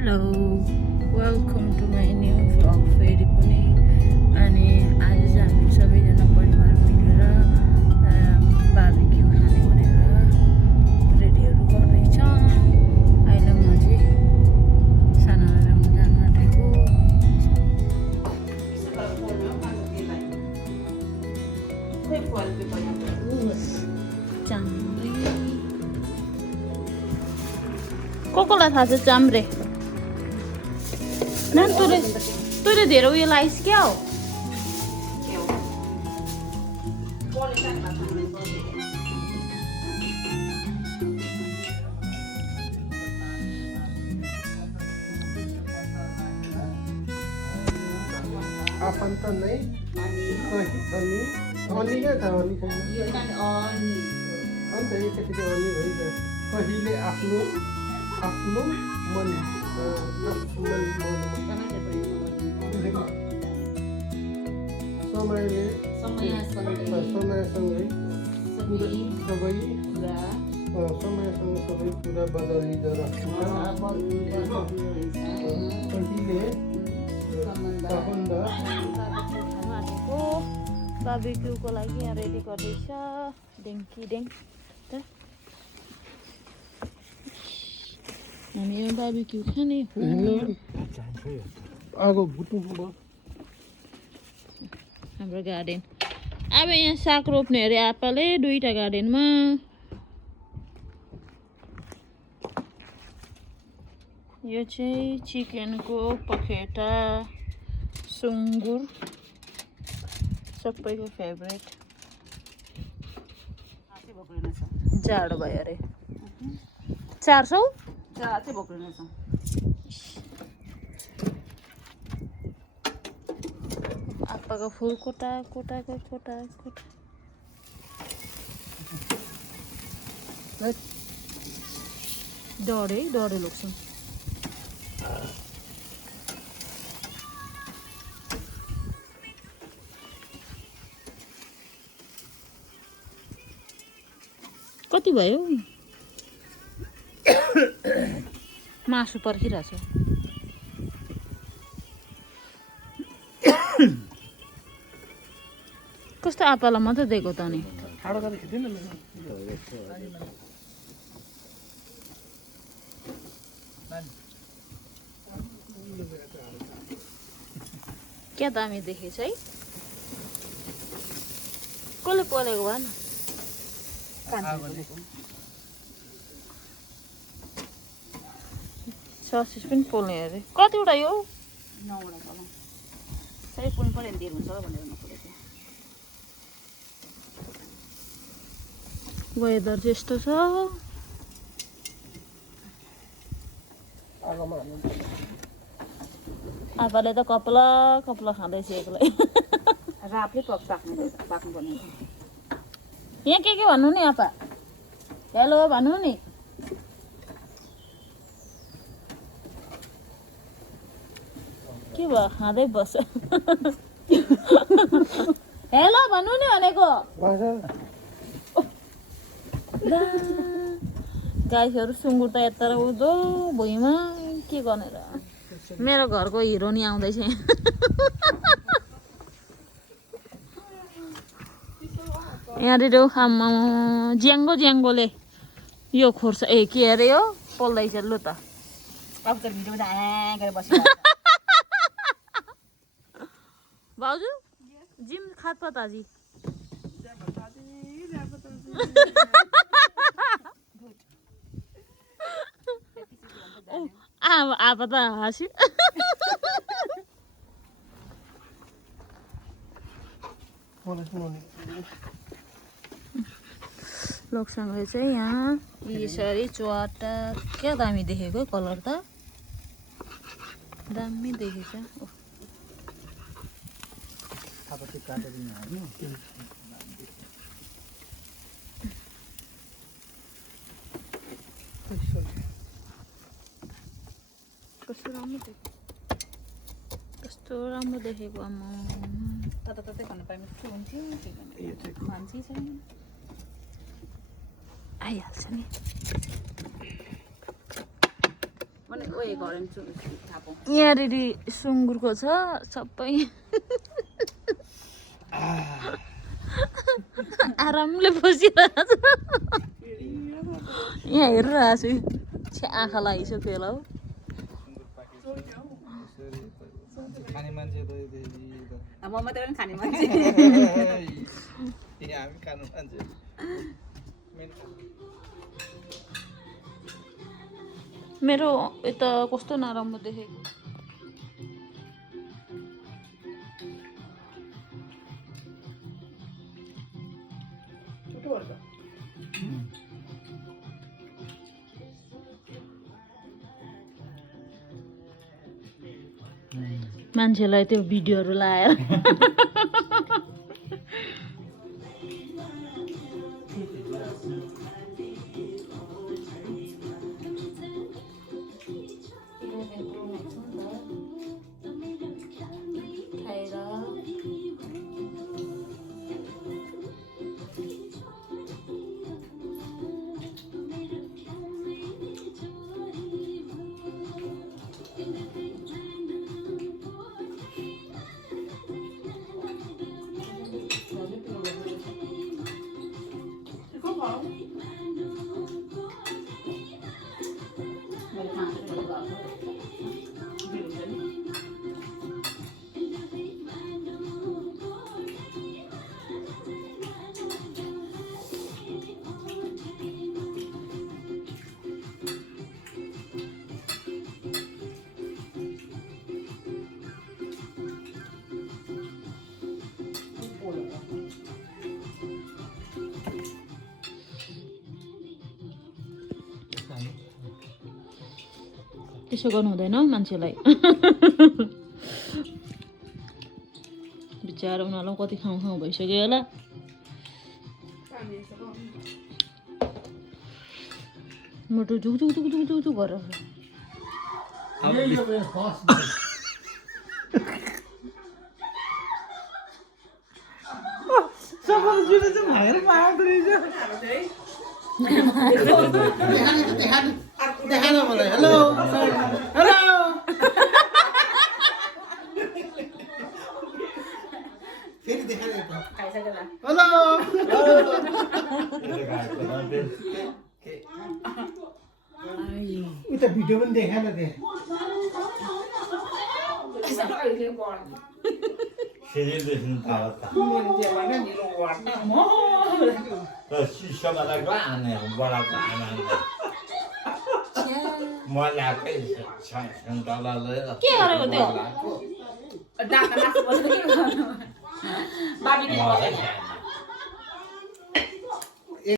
Hello welcome to my new vlog फेरि पनि अनि आज चाहिँ हामी सबैजना परिवार मिलेर बार्बिक्यू खाने भनेर रेडीहरू गर्दैछौँ। अहिले म चाहिँ सानो रुम जान आँटेको। चाम्रे कोकोलाई थाहा छ चाम्रे नान तैँले धेरै उयो लाइस क्या हो आफन्त नै अनि क्या त अनि अन्त एकचोटि अनि भयो त कहिले आफ्नो आफ्नो मन समयले समयसँगै सबै समयसँग सबै कुरा बदलिँदो रहेछ। कहिले सम्बन्ध बार्बिक्यूको लागि यहाँ रेडी गर्दैछ डेङ्की डेङ त हामी यहाँ बार्बिक्यू खाने हो। आगो भुट्नु भयो हाम्रो गार्डन अब यहाँ साग रोप्ने अरे आप्पाले दुईटा गार्डनमा। यो चाहिँ चिकनको पखेटा सुँगुर सबैको फेभरेट जाडो भयो अरे 400 आप्पाको फुल कोटा कोटाको कोटा कोटा डढे लोग्छ कति भयो मासु पर्खिरहेछ कस्तो आप्पालाई मात्रै दिएको त नि क्या दामी देखेछ है कसले पोलेको भएन ससेज पनि पोल्ने अरे कतिवटा यो 9वटा चलाउँ सबै पुग्नु पऱ्यो भने दिएर हुन्छ भनेर नपुगेको वेदर त्यस्तो छ आपाले त कपला कपला खाँदैछ एक्लै रातले पाक्नुपर्ने यहाँ के भन्नु नि आपा हेलो भन्नु नि के भयो खाँदै बस्छ हेलो भन्नु नि भनेको गाईहरू सुँगुर त यता र उदो भुइँमा के गर्ने र मेरो घरको हिरो नि आउँदैछ यहाँनिर आम्मा ज्याङ्गोले यो खोर्छ ए के अरे यो पोल्दैछ लु त भाउजू जिम खात पताजी आप त हाँस्यो लोकसँगले चाहिँ यहाँ यसरी चुवाटा क्या दामी देखेको कलर त दामी देखेछ कस्तो राम्रो देखेको आमा ततै भन्नु पाए मिठो हुन्थ्यो मान्छे छैन आइहाल्छ नि भने ओए घरम थापौँ यहाँनिर सुँगुरको छ सबै आरामले बसिरहेको छ यहाँ हेरिरहेको छु छ्या आँखा लागिसक्यो होला हौ खाने मान्छे त म मात्रै पनि खाने मान्छे हामी खानु मान्छे मेरो यता कस्तो नराम्रो देखेको मान्छेलाई त्यो भिडियोहरू लाएर त्यसो गर्नु हुँदैन मान्छेलाई बिचारा उनीहरूलाई कति खाउँ खाउँ भइसक्यो होला मुटु झुक झुक झुक झुक झुक झुक गरेर देखान मलाई हेलो हेलो फेरि देखान हेलो उता भिडियो पनि देखान त्यहाँ के गरेको त्यो डाक्टर मासु बस्नु के गर्नु बाबीले